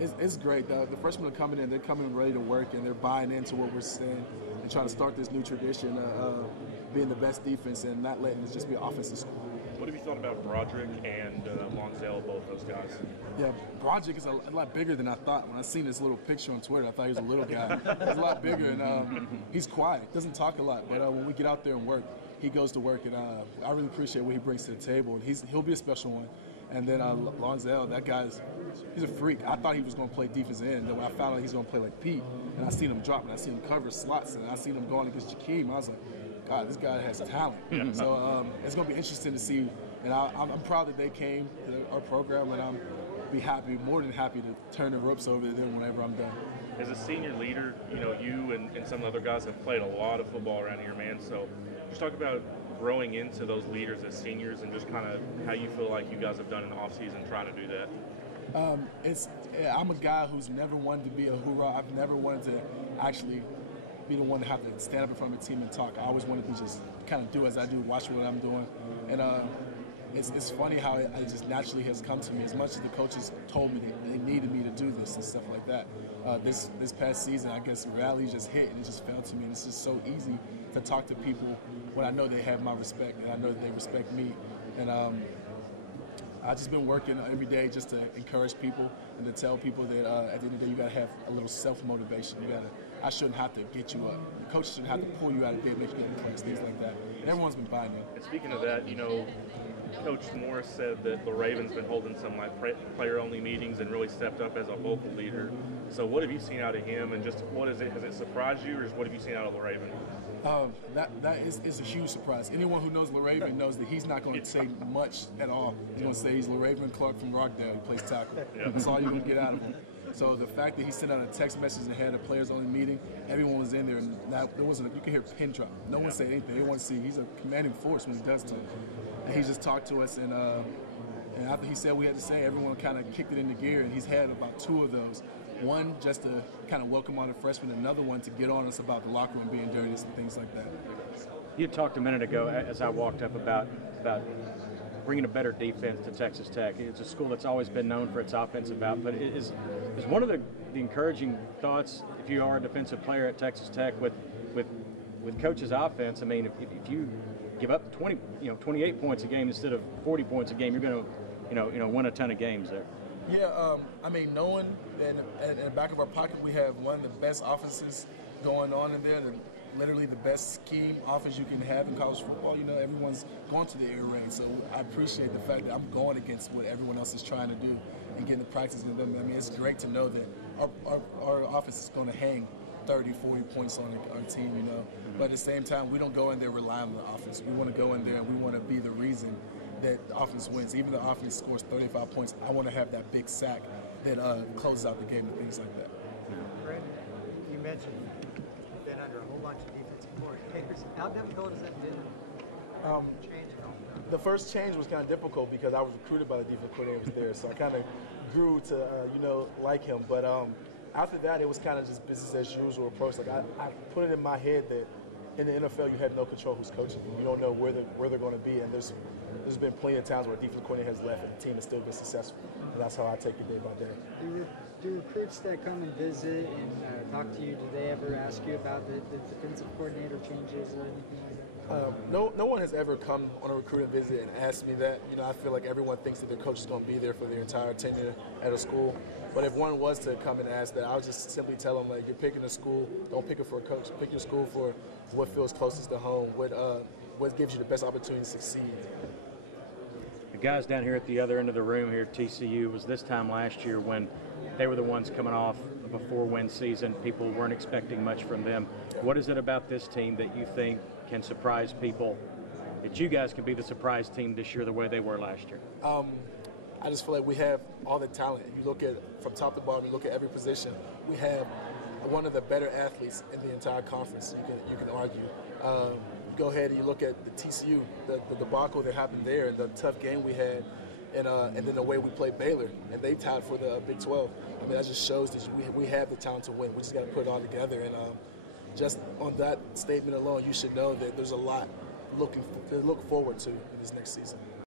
It's great. The freshmen are coming in. They're coming in ready to work, and they're buying into what we're saying and trying to start this new tradition of being the best defense and not letting it just be offensive school. What have you thought about Broderick and Lonsdale, both those guys? Yeah, Broderick is a lot bigger than I thought. When I seen this little picture on Twitter, I thought he was a little guy. He's a lot bigger, and he's quiet. Doesn't talk a lot, but when we get out there and work, he goes to work, and I really appreciate what he brings to the table. And he'll be a special one. And then Lonsdale, that guy's he's a freak. I thought he was going to play defensive end. Then when I found out he's going to play like Pete, and I seen him drop, and I seen him cover slots, and I seen him going against Jakeem, I was like, God, this guy has talent. So it's going to be interesting to see. And I'm proud that they came to our program, and I'm more than happy to turn the ropes over to them whenever I'm done. As a senior leader, you and some other guys have played a lot of football around here, man. So just talk about growing into those leaders as seniors and just kind of how you feel like you guys have done in the offseason trying to do that. I'm a guy who's never wanted to be a hoorah. I've never wanted to actually be the one to have to stand up in front of a team and talk. I always wanted to just kind of do as I do, watch what I'm doing. And it's funny how it just naturally has come to me. As much as the coaches told me they needed me to do this and stuff like that, this past season, I guess reality just hit and it just fell to me. And it's just so easy to talk to people when I know they have my respect and I know that they respect me. And I've just been working every day just to encourage people and to tell people that at the end of the day, you got to have a little self-motivation. I shouldn't have to get you up. The coach shouldn't have to pull you out of bed, make you get in class, things like that. And everyone's been buying in. And speaking of that, Coach Morris said that the Ravens been holding some player-only meetings and really stepped up as a vocal leader. So what have you seen out of him, and just what is it? Has it surprised you, or what have you seen out of the Ravens? That is a huge surprise. Anyone who knows LaRaven knows that he's not going to say much at all. He's going to say he's LaRaven Clark from Rockdale. He plays tackle. Yep. That's all you're going to get out of him. So the fact that he sent out a text message and had a players-only meeting, everyone was in there, and there wasn't. You could hear a pin drop. No one said anything. They want to see. He's a commanding force when he does talk. And he just talked to us, and after he said we had to say, everyone kind of kicked it into gear, and he's had about 2 of those. One just to kind of welcome on the freshmen, another one to get on us about the locker room being dirty and things like that. You talked a minute ago as I walked up about bringing a better defense to Texas Tech. It's a school that's always been known for its offensive out, but is one of the encouraging thoughts, if you are a defensive player at Texas Tech with Coach's offense, I mean, if you give up 28 points a game instead of 40 points a game, you're going to win a ton of games there. Yeah, I mean, knowing that in the back of our pocket we have one of the best offenses going on in there, literally the best scheme offense you can have in college football. Everyone's going to the air raid, so I appreciate the fact that I'm going against what everyone else is trying to do and getting the practice in them. I mean, it's great to know that our offense is going to hang 30, 40 points on our team, But at the same time, we don't go in there relying on the offense. We want to go in there and we want to be the reason that the offense wins. Even the offense scores 35 points, I want to have that big sack that closes out the game and things like that. Branden, you mentioned you've been under a whole bunch of defensive coordinators. How difficult has that been? Change at all? The first change was kind of difficult because I was recruited by the defensive coordinator was there, so I kind of grew to like him. But after that, it was kind of just business as usual approach. Like I put it in my head that in the NFL, you have no control who's coaching you. You don't know where they're going to be, and there's been plenty of times where a defensive coordinator has left and the team has still been successful. And that's how I take it day by day. Do recruits that come and visit and talk to you, do they ever ask you about the defensive coordinator changes or anything like that? No one has ever come on a recruiting visit and asked me that. I feel like everyone thinks that their coach is going to be there for their entire tenure at a school. But if one was to come and ask that, I would just simply tell them, like, you're picking a school, don't pick it for a coach. Pick your school for what feels closest to home, what gives you the best opportunity to succeed. The guys down here at the other end of the room here at TCU, was this time last year when they were the ones coming off of a 4-win season. People weren't expecting much from them. What is it about this team that you think can surprise people, that you guys can be the surprise team this year the way they were last year? I just feel like we have all the talent. You look at from top to bottom, you look at every position. We have one of the better athletes in the entire conference. You can argue. Go ahead and you look at the TCU, the debacle that happened there, and the tough game we had, and then the way we played Baylor, and they tied for the Big 12. I mean, that just shows that we have the talent to win. We just got to put it all together. And just on that statement alone, you should know that there's a lot to look forward to in this next season.